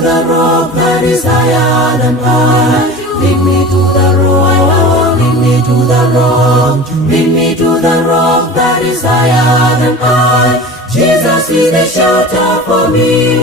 the rock that is higher than I. Lead me to the rock, lead me to the rock, lead me to the rock that is higher than I. Jesus is the shelter for me.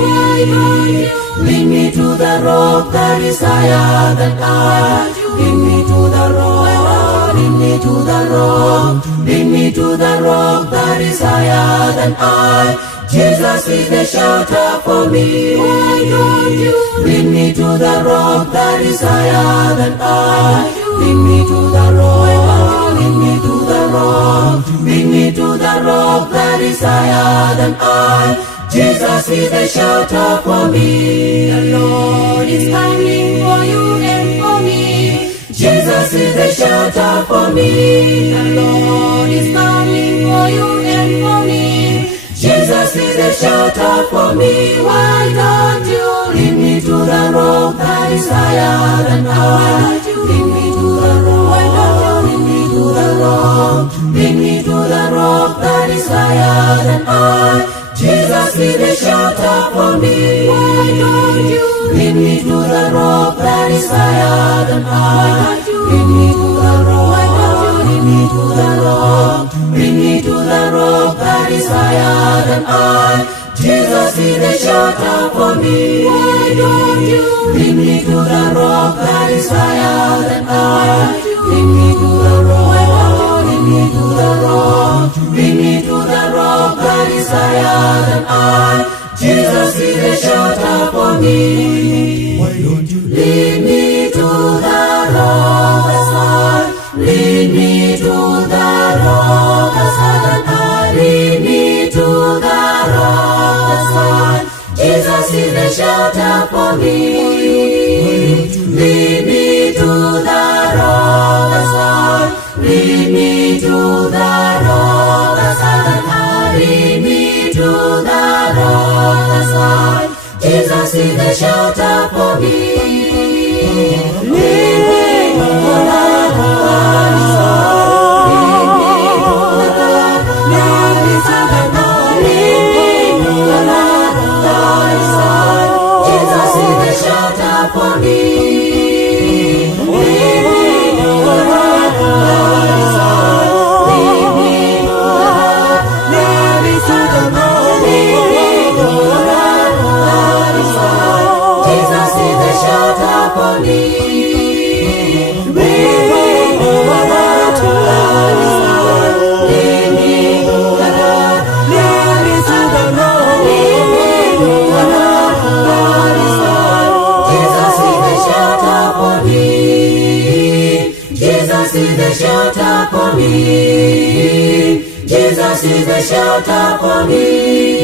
Lead me to the rock that is higher than I. Lead me to the rock, lead me to the rock, lead me to the rock that is higher than I. Jesus is the shelter for me. Why don't you lead me to the rock that is higher than I? Lead me to the rock, lead me to the rock, lead me to the rock that is higher than I. Jesus is the shelter for me. The Lord is coming for you and for me. Jesus is the shelter for me. The Lord is coming for you and for me. Jesus is the shelter for me. Why don't you lead me to the rock that is higher than I? Lead me to the rock. Why don't you lead me to the rock? Lead me to the rock that is higher than I. Jesus is the shelter for me. Why don't you lead me to the rock that is higher than I? Lead me to the rock. Why don't you lead me to the rock? Lead me to the rock that is higher than I. Jesus is the shelter for me. Why don't you lead me to the rock that is higher than I? Lead me to the rock. Lead me to the rock. Lead me to the rock that is higher than I. Jesus is the shelter for me. Why don't you lead me to the rock that's high? Lead me to the rock that's higher than I. Lead me to the rock that's high. Jesus is the shelter for me. Lead me to the rock that's high. Lead me to the rock that's higher than I. Lead me to the rock that's high. Jesus is the shelter for me. Lead me to the rock that is high. Lead me to the rock. Lead me to the rock. Lead me to the rock that is high. Jesus is the shelter for me. Lead me to the rock that is high. Lead me to the rock. Lead me to the rock. Lead me to the rock that is high. Jesus is the shelter for me. Lead me to the rock that is high. Lead me to the rock. Lead me to the rock. Lead me to the rock that is high. Jesus is the shelter for me. Jesus is the shelter for me. Jesus is the shelter for me.